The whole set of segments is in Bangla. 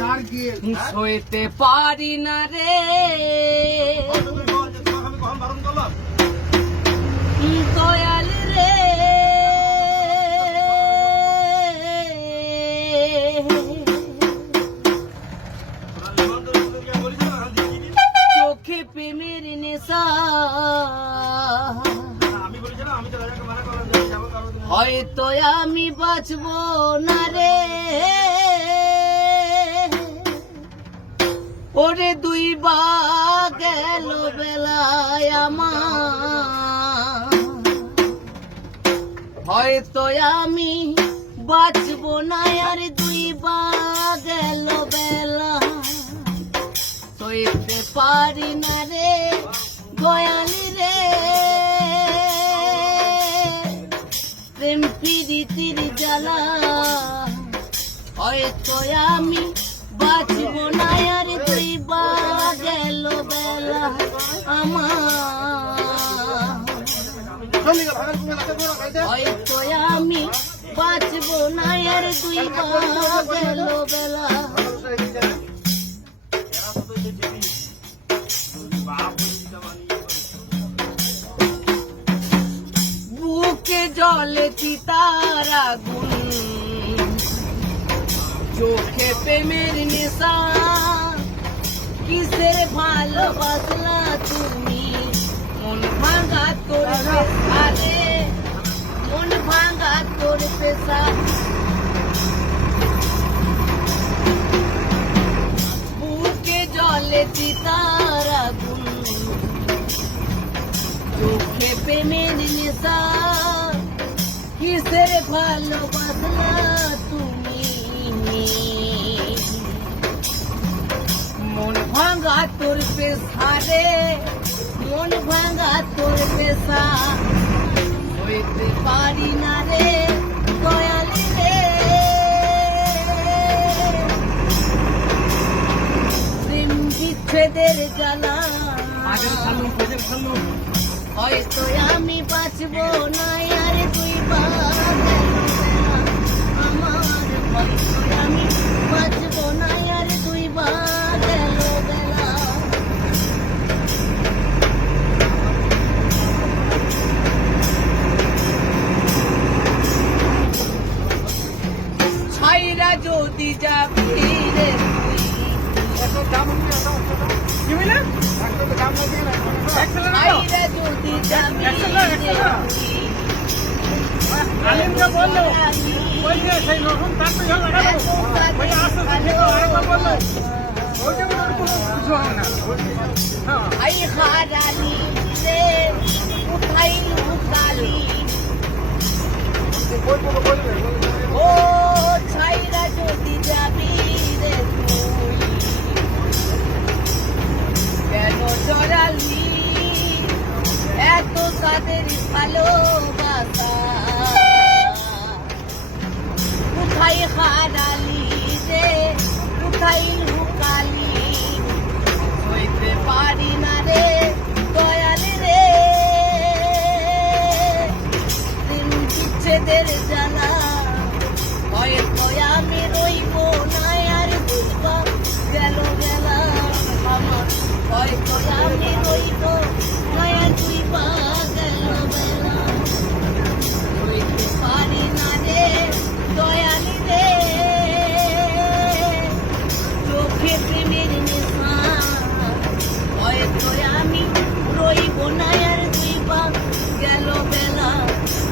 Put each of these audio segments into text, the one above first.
নারকেল সইতে পারি না রে। দয়াল রে। চোখে প্রেমের নেশা। হয়তো আমি বাঁচব না রে। ওরে দুই বা গেল বেলায় আমার। হয়তো আমি বাঁচব না, আর দুই বা গেল বেলা সইতে পারি না রে দয়ালি রে। প্রেম পিরিতির জ্বালা। হয়তো আমি বাঁচব না, আর হয়তো আমি বাঁচব না তুই বা গেল বেলা বুকে জলে চিতার আগুন চোখে প্রেমের নেশা কিসের ভালোবাসলা তুমি? মন ভাঙা তোর পেশারে মন ভাঙা তোর পেশা বুকে জলে চিতার আগুন। চোখে প্রেমের নেশা। কিসের ভালোবাসলা তুমি? পেশারে মন ভাঙা তোর পেশা হইতে পারি না রে দয়ালি রে। প্রেম বিচ্ছেদের জ্বালা। হয়তো আমি বাঁচব না আর তুই বা ছাইরা যদি যাবি রে আলিমকে বলল ওই যে সেই রকম তার তো ঝগড়া ওই আসতে আরেকবার বলল ওইটা কোনো কিছু হবে না হ্যাঁ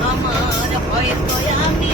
আমার হয়তো আমি